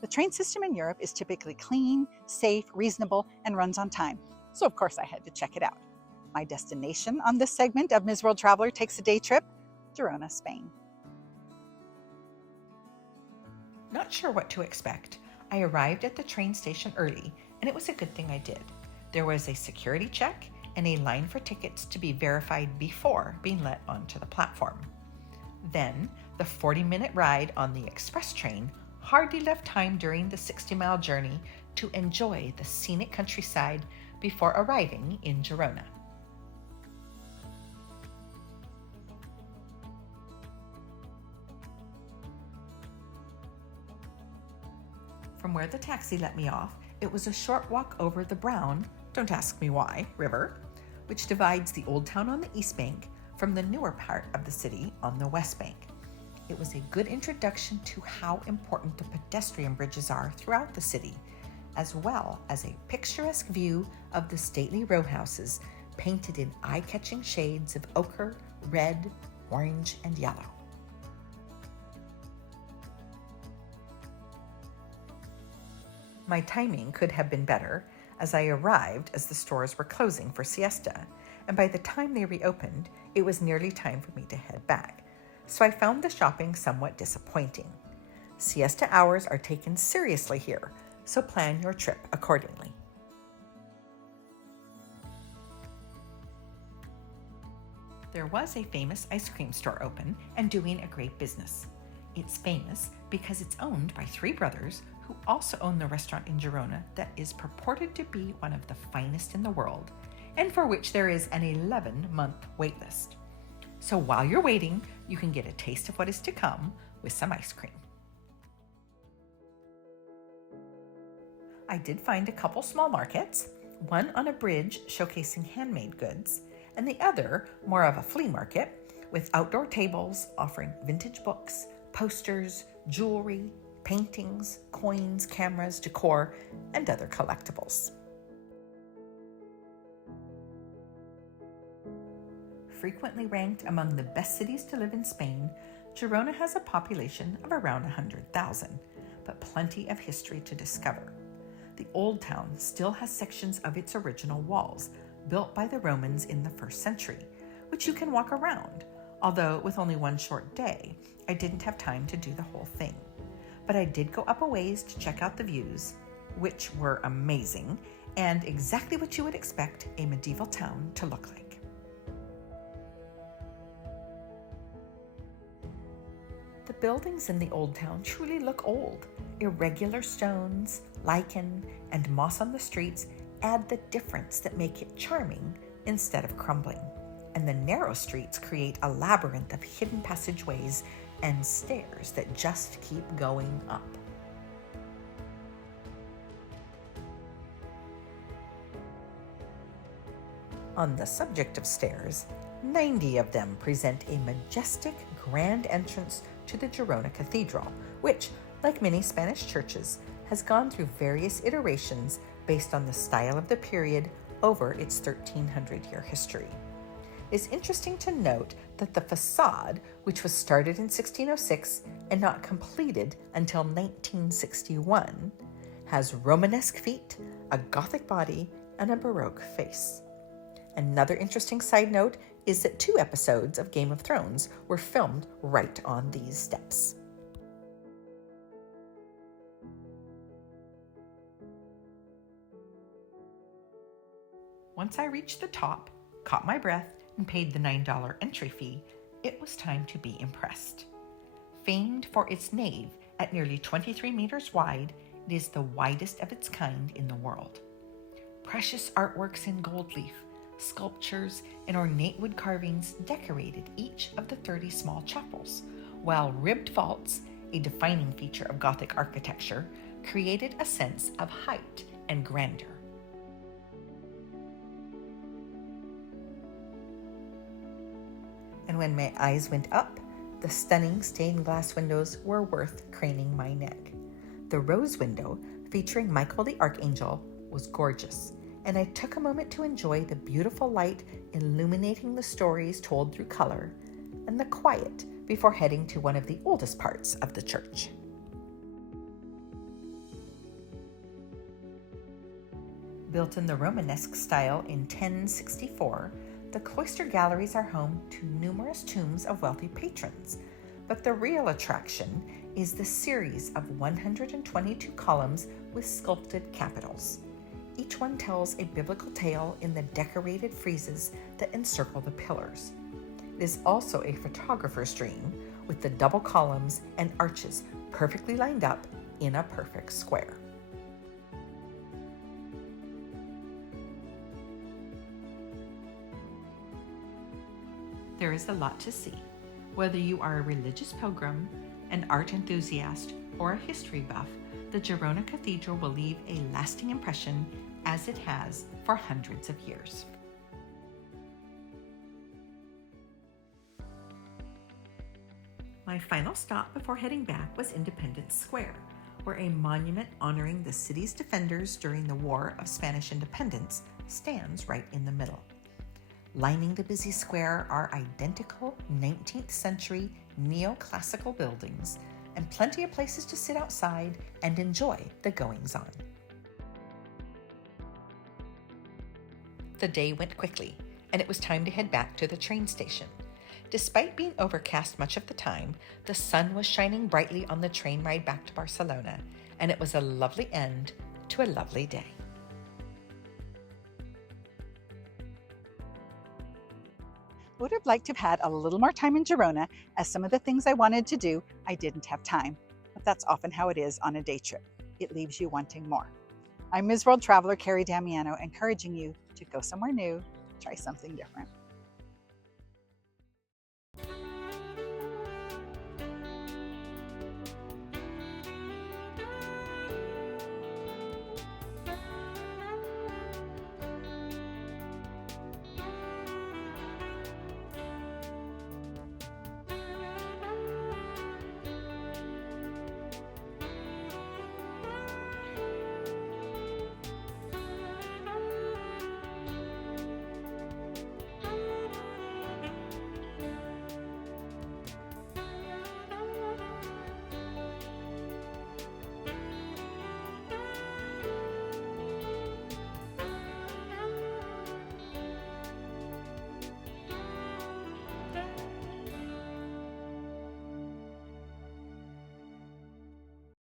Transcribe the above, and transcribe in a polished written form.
The train system in Europe is typically clean, safe, reasonable, and runs on time. So of course I had to check it out. My destination on this segment of Ms. World Traveler Takes a Day Trip, Girona, Spain. Not sure what to expect, I arrived at the train station early, and it was a good thing I did. There was a security check and a line for tickets to be verified before being let onto the platform. Then, the 40-minute ride on the express train hardly left time during the 60-mile journey to enjoy the scenic countryside before arriving in Girona. From where the taxi let me off, it was a short walk over the brown, don't ask me why, river, which divides the old town on the east bank from the newer part of the city on the west bank. It was a good introduction to how important the pedestrian bridges are throughout the city, as well as a picturesque view of the stately row houses painted in eye-catching shades of ochre, red, orange, and yellow. My timing could have been better, as I arrived as the stores were closing for siesta, and by the time they reopened, it was nearly time for me to head back. So I found the shopping somewhat disappointing. Siesta hours are taken seriously here, so plan your trip accordingly. There was a famous ice cream store open and doing a great business. It's famous because it's owned by three brothers who also own the restaurant in Girona that is purported to be one of the finest in the world, and for which there is an 11-month waitlist. So while you're waiting, you can get a taste of what is to come with some ice cream. I did find a couple small markets, one on a bridge showcasing handmade goods, and the other more of a flea market with outdoor tables offering vintage books, posters, jewelry, paintings, coins, cameras, decor, and other collectibles. Frequently ranked among the best cities to live in Spain, Girona has a population of around 100,000, but plenty of history to discover. The old town still has sections of its original walls, built by the Romans in the 1st century, which you can walk around, although with only one short day, I didn't have time to do the whole thing. But I did go up a ways to check out the views, which were amazing, and exactly what you would expect a medieval town to look like. The buildings in the old town truly look old. Irregular stones, lichen, and moss on the streets add the difference that make it charming instead of crumbling. And the narrow streets create a labyrinth of hidden passageways and stairs that just keep going up. On the subject of stairs, 90 of them present a majestic grand entrance to the Girona Cathedral, which, like many Spanish churches, has gone through various iterations based on the style of the period over its 1,300-year history. It's interesting to note that the facade, which was started in 1606 and not completed until 1961, has Romanesque feet, a Gothic body, and a Baroque face. Another interesting side note is that 2 episodes of Game of Thrones were filmed right on these steps. Once I reached the top, caught my breath, and paid the $9 entry fee, it was time to be impressed. Famed for its nave at nearly 23 meters wide, it is the widest of its kind in the world. Precious artworks in gold leaf, sculptures, and ornate wood carvings decorated each of the 30 small chapels, while ribbed vaults, a defining feature of Gothic architecture, created a sense of height and grandeur. And when my eyes went up, the stunning stained glass windows were worth craning my neck. The rose window, featuring Michael the Archangel, was gorgeous, and I took a moment to enjoy the beautiful light illuminating the stories told through color, and the quiet before heading to one of the oldest parts of the church. Built in the Romanesque style in 1064, the cloister galleries are home to numerous tombs of wealthy patrons, but the real attraction is the series of 122 columns with sculpted capitals. Each one tells a biblical tale in the decorated friezes that encircle the pillars. It is also a photographer's dream, with the double columns and arches perfectly lined up in a perfect square. There is a lot to see. Whether you are a religious pilgrim, an art enthusiast, or a history buff, the Girona Cathedral will leave a lasting impression as it has for hundreds of years. My final stop before heading back was Independence Square, where a monument honoring the city's defenders during the War of Spanish Independence stands right in the middle. Lining the busy square are identical 19th century neoclassical buildings and plenty of places to sit outside and enjoy the goings-on. The day went quickly, and it was time to head back to the train station. Despite being overcast much of the time, the sun was shining brightly on the train ride back to Barcelona, and it was a lovely end to a lovely day. Would have liked to have had a little more time in Girona, as some of the things I wanted to do, I didn't have time. But that's often how it is on a day trip. It leaves you wanting more. I'm Ms. World Traveler Kerry Damiano, encouraging you to go somewhere new, try something different.